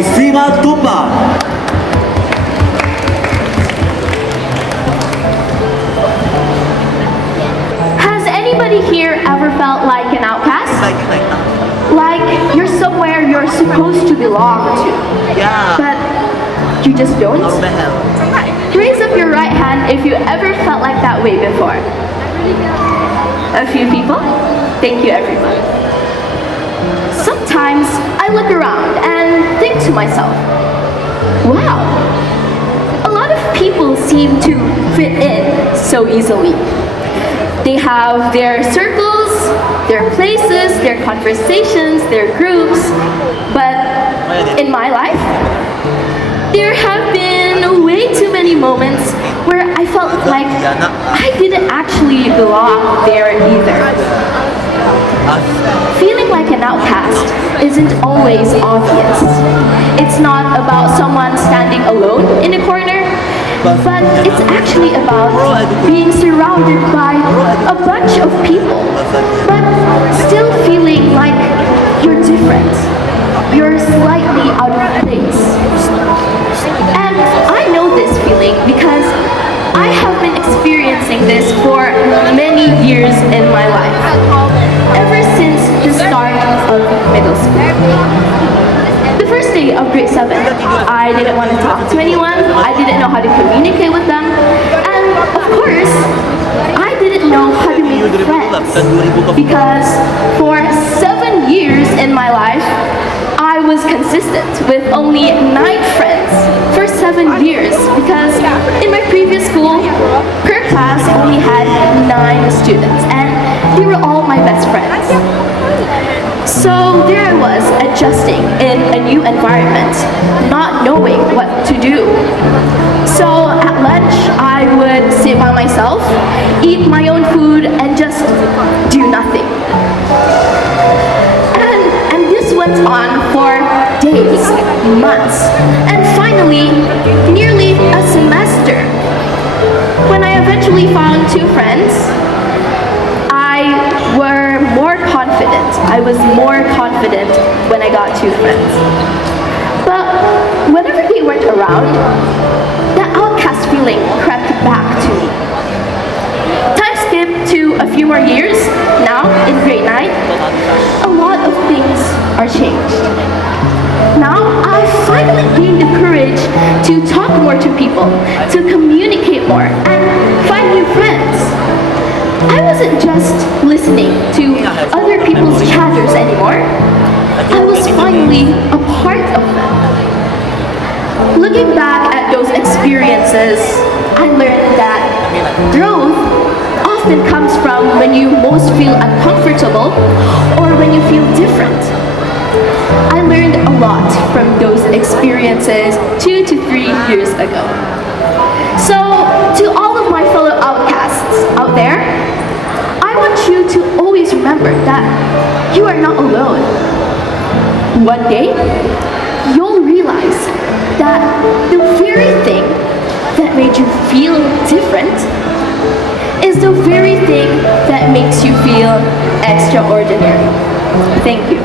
저희 프리마 톱밥. Has anybody here ever felt like an outcast? Like you're somewhere you're supposed to belong to, but you just don't? Raise up your right hand if you ever felt like that way before. A few people? Thank you, everyone. Sometimes I look around and think to myself, wow, a lot of people seem to fit in so easily. They have their circles, their places, their conversations, their groups, but in my life, there have been way too many moments where I felt like I didn't actually belong there either. Feeling like an outcast isn't always obvious. It's not about someone standing alone in a corner, but it's actually about being surrounded by a bunch of people, but still feeling like you're different. You're slightly out of place. And I know this feeling because I have been experiencing this for many years in my life, ever since the start of middle school. The first day of grade 7, I didn't want to talk to anyone, I didn't know how to communicate with them, and of course, I didn't know how to make friends, because for 7 years in my life, I was consistent with only 9 friends for 7 years, because in my previous school, per class only had 9 students, and they were all my best friends. So there I was, adjusting in a new environment, not knowing what to do. So at lunch, I would sit by myself, eat my own food, and just do nothing. And this went on for days, months, and finally, nearly a semester. When I eventually found 2 friends, I was more confident when I got 2 friends. But whenever they weren't around, that outcast feeling crept back to me. Time skipped to a few more years. Now, in grade 9, a lot of things are changed. Now, I finally gained the courage to talk more to people, to communicate more, and find new friends. I wasn't just listening to other people's chatters anymore. I was finally a part of them. Looking back at those experiences, I learned that growth often comes from when you most feel uncomfortable or when you feel different. I learned a lot from those experiences 2 to 3 years ago. So, to all of my fellow outcasts out there, I want you to always remember that you are not alone. One day, you'll realize that the very thing that made you feel different is the very thing that makes you feel extraordinary. Thank you.